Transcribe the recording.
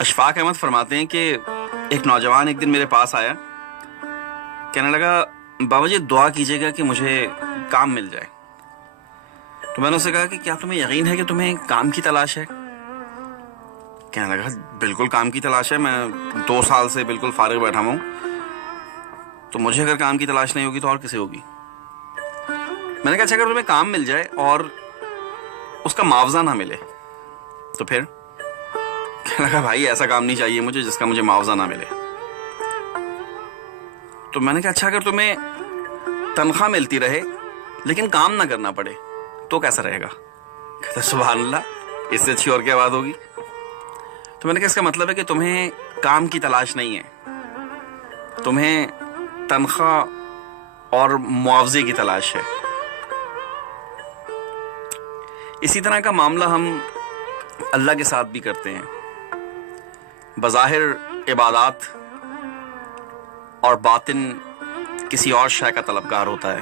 اشفاق احمد فرماتے ہیں کہ ایک نوجوان ایک دن میرے پاس آیا، کہنے لگا بابا جی دعا کیجیے گا کہ مجھے کام مل جائے۔ تو میں نے اسے کہا کہ کیا تمہیں یقین ہے کہ تمہیں کام کی تلاش ہے؟ کہنے لگا بالکل کام کی تلاش ہے، میں 2 سال سے بالکل فارغ بیٹھا ہوں، تو مجھے اگر کام کی تلاش نہیں ہوگی تو اور کسے ہوگی؟ میں نے کہا اچھا اگر تمہیں کام مل جائے اور اس کا معاوضہ نہ ملے تو پھر؟ کہنے لگا بھائی ایسا کام نہیں چاہیے مجھے جس کا مجھے معاوضہ نہ ملے۔ تو میں نے کہا اچھا اگر تمہیں تنخواہ ملتی رہے لیکن کام نہ کرنا پڑے تو کیسا رہے گا؟ کہتا سبحان اللہ، اس سے اچھی اور کیا بات ہوگی؟ تو میں نے کہا اس کا مطلب ہے کہ تمہیں کام کی تلاش نہیں ہے، تمہیں تنخواہ اور معاوضے کی تلاش ہے۔ اسی طرح کا معاملہ ہم اللہ کے ساتھ بھی کرتے ہیں۔ بظاہر عبادات اور باطن کسی اور شے کا طلبگار ہوتا ہے۔